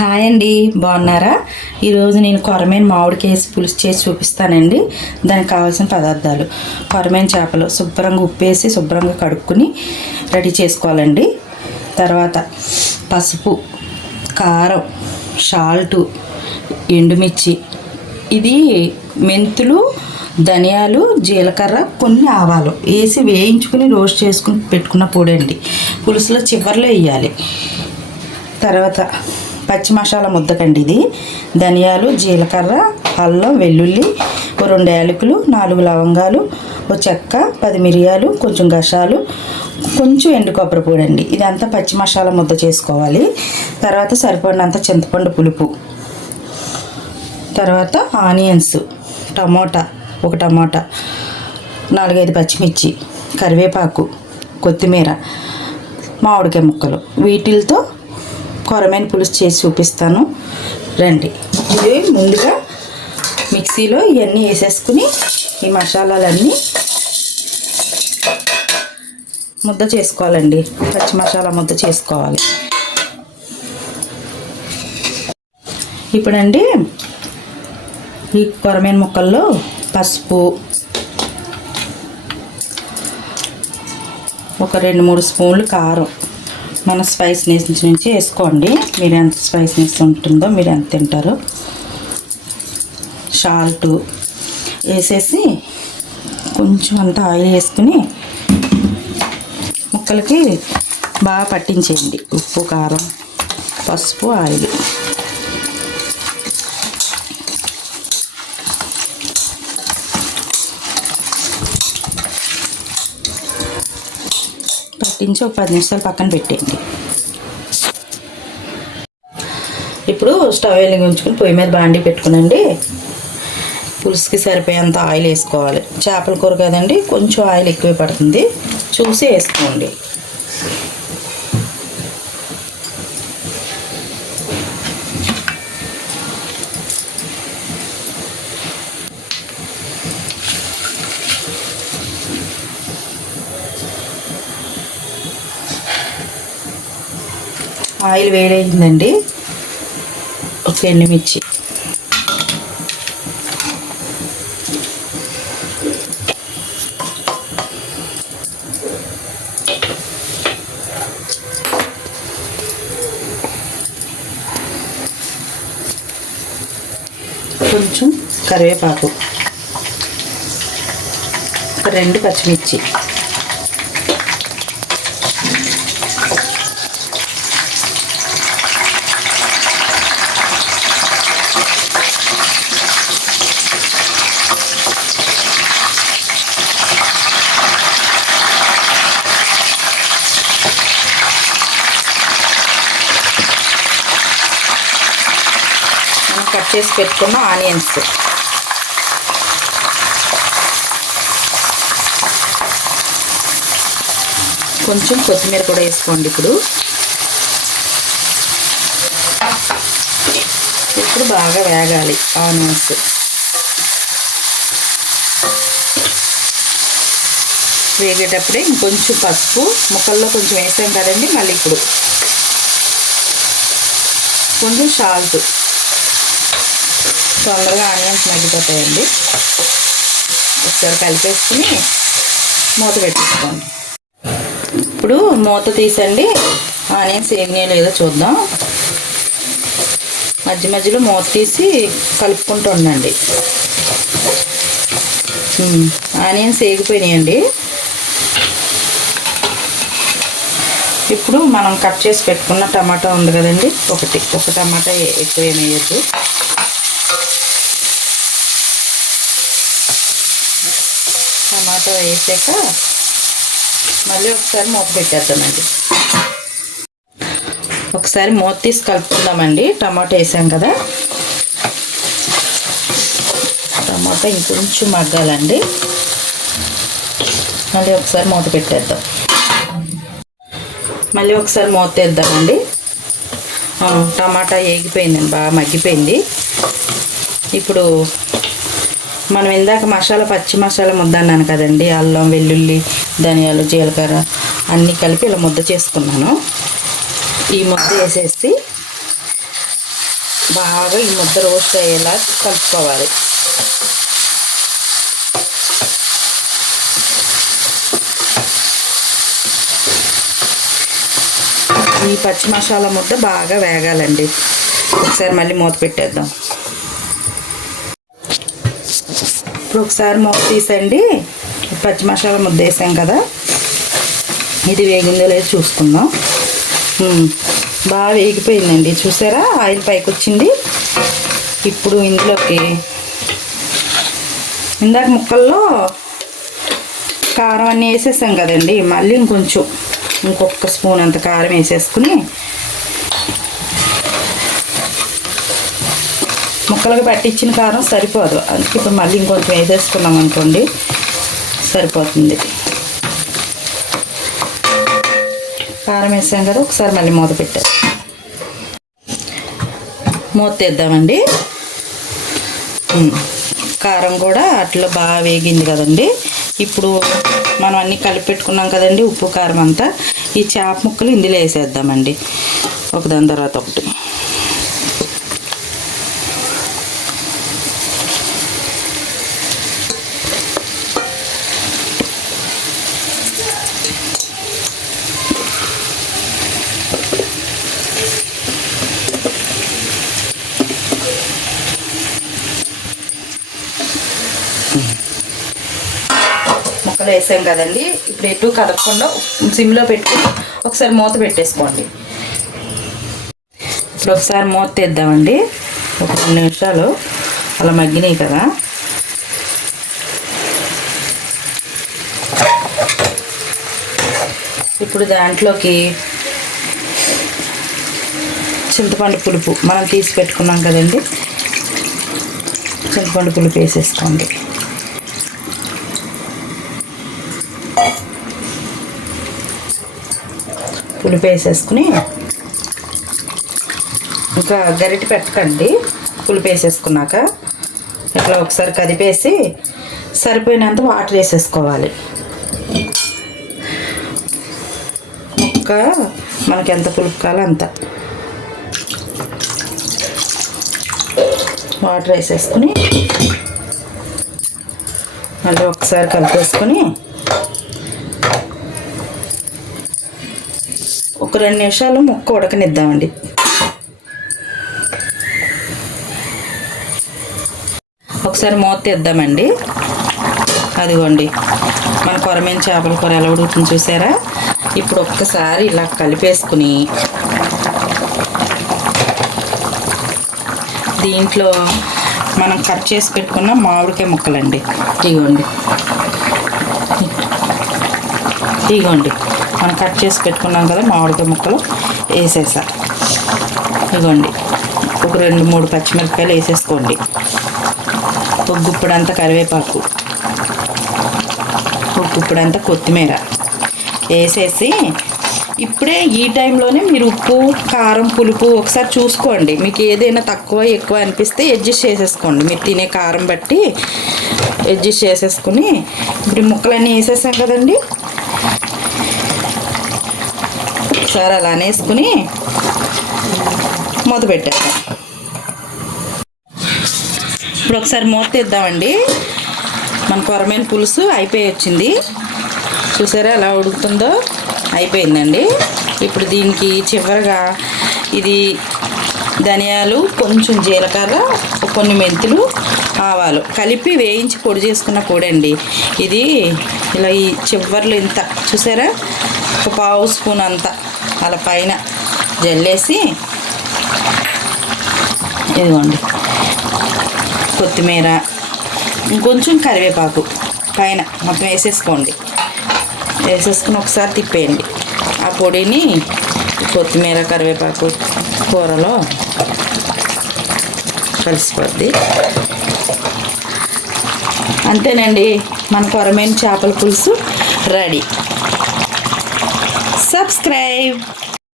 Hi అండి, బాగున్నారా? ఈరోజు నేను కొరమేను మామిడికాయ పులుసు చేసి చూపిస్తానండి. దానికి కావాల్సిన పదార్థాలు: కొరమేను చేపలు శుభ్రంగా ఉప్పేసి శుభ్రంగా కడుక్కుని రెడీ చేసుకోవాలండి. తర్వాత పసుపు, కారం, సాల్టు, ఎండుమిర్చి, ఇది మెంతులు, ధనియాలు, జీలకర్ర, కొన్ని ఆవాలు వేసి వేయించుకుని రోస్ట్ చేసుకుని పెట్టుకున్న పొడి అండి. పులుసులో చివర్లో వేయాలి. తర్వాత పచ్చి మసాలా ముద్దకండి ఇది. ధనియాలు, జీలకర్ర, అల్లం, వెల్లుల్లి, 2 యాలకులు, 4 లవంగాలు, చెక్క, 10 మిరియాలు, కొంచెం గసాలు, కొంచెం ఎండు కొబ్బరి పొడి అండి. ఇదంతా పచ్చి మసాలా ముద్ద చేసుకోవాలి. తర్వాత సరిపడినంత చింతపండు పులుపు, తర్వాత ఆనియన్స్, టమోటా, 1 టమోటా, 4-5 పచ్చిమిర్చి, కరివేపాకు, కొత్తిమీర, మామిడికాయ ముక్కలు. వీటితో కొరమేను పులుసు చేసి చూపిస్తాను రండి. ఇది ముందుగా మిక్సీలో ఇవన్నీ వేసేసుకుని ఈ మసాలాలన్నీ ముద్ద చేసుకోవాలండి. పచ్చి మసాలా ముద్ద చేసుకోవాలి. ఇప్పుడండి ఈ కొరమేను ముక్కల్లో పసుపు, ఒక 2-3 స్పూన్లు కారం, మన స్పైసీనెస్ నుంచి వేసుకోండి. మీరు ఎంత స్పైసీనెస్ ఉంటుందో మీరు ఎంత తింటారో. సాల్టు వేసేసి కొంచెం అంత ఆయిల్ వేసుకుని ముక్కలకి బాగా పట్టించేయండి. ఉప్పు, కారం, పసుపు, ఆయిల్. పట్టించి ఒక 10 నిమిషాలు పక్కన పెట్టేయండి. ఇప్పుడు స్టవ్ వెలిగించుకుని పొయ్యి మీద బాండీ పెట్టుకునండి. పులుసుకి సరిపోయేంత ఆయిల్ వేసుకోవాలి. చేపల కూర కదండి, కొంచెం ఆయిల్ ఎక్కువ పడుతుంది, చూసి వేసుకోండి. ఆయిల్ వేడైందండి. ఒక ఎండుమిర్చి, కొంచెం కరివేపాకు, 2 పచ్చిమిర్చి, కట్ చేసి పెట్టుకున్న ఆనియన్స్, కొంచెం కొత్తిమీర కూడా వేసుకోండి. ఇప్పుడు బాగా వేగాలి ఆనియన్స్. వేగేటప్పుడే ఇంకొంచెం పసుపు, ముక్కల్లో కొంచెం వేసాం కదండి, మళ్ళీ ఇప్పుడు కొంచెం సాల్ట్. తొందరగా ఆనియన్స్ మగ్గిపోతాయండి. ఒకసారి కలిపేసుకుని మూత పెట్టేసుకోండి. ఇప్పుడు మూత తీసండి, ఆనియన్స్ వేగినాయో లేదో చూద్దాం. మధ్య మధ్యలో మూత తీసి కలుపుకుంటూ ఉండండి. ఆనియన్స్ వేగిపోయినాయండి. ఇప్పుడు మనం కట్ చేసి పెట్టుకున్న టమాటా ఉంది కదండి, ఒక టమాటా ఎక్కువ ఏమి వేయద్దు. టమాటా వేసాక మళ్ళీ ఒకసారి మూత పెట్టేద్దామండి. ఒకసారి మూత తీసి కలుపుకుందామండి. టమాటా వేసాం కదా, టమాటా ఇంకొంచెం మగ్గాలండి. మళ్ళీ ఒకసారి మూత పెట్టేద్దాం. మళ్ళీ ఒకసారి మూత వేద్దామండి. టమాటా వేగిపోయిందండి, బాగా మగ్గిపోయింది. ఇప్పుడు మనం ఇందాక పచ్చి మసాలా ముద్ద అన్నాను కదండి, అల్లం, వెల్లుల్లి, ధనియాలు, జీలకర్ర అన్నీ కలిపి ఇలా ముద్ద చేసుకున్నాను. ఈ ముద్ద వేసేసి బాగా ఈ ముద్ద రోస్ట్ అయ్యేలా కలుపుకోవాలి. ఈ పచ్చి మసాలా ముద్ద బాగా వేగాలండి. ఒకసారి మళ్ళీ మూత పెట్టేద్దాం. ఇప్పుడు ఒకసారి మూత తీసండి. పచ్చి మసాలా ముద్ద వేసాం కదా, ఇది వేగిందో లేదో చూసుకుందాం. బాగా వేగిపోయిందండి, చూసారా ఆయిల్ పైకి వచ్చింది. ఇప్పుడు ఇందులోకి ఇందాక ముక్కల్లో కారం అన్నీ వేసేసాం కదండి, మళ్ళీ ఇంకొక స్పూన్ అంత కారం వేసేసుకుని ముక్కలకు పట్టించిన కారం సరిపోదు, అందుకే ఇప్పుడు మళ్ళీ ఇంకొంచెం వేసేసుకున్నాం అనుకోండి సరిపోతుంది. కారం వేసాం కదా, ఒకసారి మళ్ళీ మూత పెట్టాం. మూత తీద్దామండి. కారం కూడా అట్లా బాగా వేగింది కదండి. ఇప్పుడు మనం అన్నీ కలిపి పెట్టుకున్నాం కదండి, ఉప్పు కారం అంతా. ఈ చేప ముక్కలు ఇందులో వేసేద్దామండి, ఒకదాని తర్వాత ఒకటి. ముక్కలు వేసాం కదండి, ఇప్పుడు ఎటు కదపకుండా సిమ్లో పెట్టుకుని ఒకసారి మూత పెట్టేసుకోండి. ఇప్పుడు ఒకసారి మూత తీద్దామండి. ఒక 2 నిమిషాలు అలా మగ్గినాయి కదా. ఇప్పుడు దాంట్లోకి చింతపండు పులుపు మనం తీసి పెట్టుకున్నాం కదండి, చింతపండు పులుపు వేసేసుకోండి. పులుపు వేసేసుకుని ఇంకా గరిటె పెట్టకండి. పులుపు వేసేసుకున్నాక ఇట్లా ఒకసారి కదిపేసి సరిపోయినంత వాటర్ వేసేసుకోవాలి. ముక్క మనకి ఎంత పులుపు కావాలో అంత వాటర్ వేసేసుకుని మళ్ళీ ఒకసారి కలిపేసుకొని ఒక 2 నిమిషాలు ముక్క ఉడకనిద్దామండి. ఒకసారి మూత తీద్దామండి. అదిగోండి మన కొరమేన చేపల కూర ఎలా ఉడుకుతుంది చూసారా. ఇప్పుడు ఒక్కసారి ఇలా కలిపేసుకుని దీంట్లో మనం కట్ చేసి పెట్టుకున్న మామిడికాయ ముక్కలండి, ఇగోండి మనం కట్ చేసి పెట్టుకున్నాం కదా మామిడికాయ ముక్కలు వేసేసా. ఇగోండి ఒక 2-3 పచ్చిమిరపకాయలు వేసేసుకోండి. ఒక గుప్పుడంతా కరివేపాకు, ఒక గుప్పుడంతా కొత్తిమీర వేసేసి ఇప్పుడే ఈ టైంలోనే మీరు ఉప్పు కారం పులుపు ఒకసారి చూసుకోండి. మీకు ఏదైనా తక్కువ ఎక్కువ అనిపిస్తే అడ్జస్ట్ చేసేసుకోండి. మీరు తినే కారం బట్టి అడ్జస్ట్ చేసేసుకుని ఇప్పుడు ముక్కలన్నీ వేసేసాం కదండి, ఒకసారి అలా వేసుకుని మూత పెట్టేద్దాం. ఇప్పుడు ఒకసారి మూత తీద్దామండి. మన కొరమేన పులుసు అయిపోయి వచ్చింది, చూసారా ఎలా ఉడుకుతుందో. అయిపోయిందండి. ఇప్పుడు దీనికి చివరగా ఇది ధనియాలు, కొంచెం జీలకర్ర, కొన్ని మెంతులు, ఆవాలు కలిపి వేయించి పొడి చేసుకున్న పొడి అండి ఇది. ఇలా ఈ చివర్లు ఇంత చూసారా, ఒక 1/2 స్పూన్ అంతా అలా పైన జల్లేసి ఇదిగోండి కొత్తిమీర, ఇంకొంచెం కరివేపాకు పైన మొత్తం వేసేసుకోండి. వేసేసుకుని ఒకసారి తిప్పేయండి. ఆ పొడిని కొత్తిమీర కరివేపాకు కూరలో కలిసిపోద్ది. అంతేనండి, మన కొరమేన చేపల పులుసు రెడీ. సబ్స్క్రైబ్.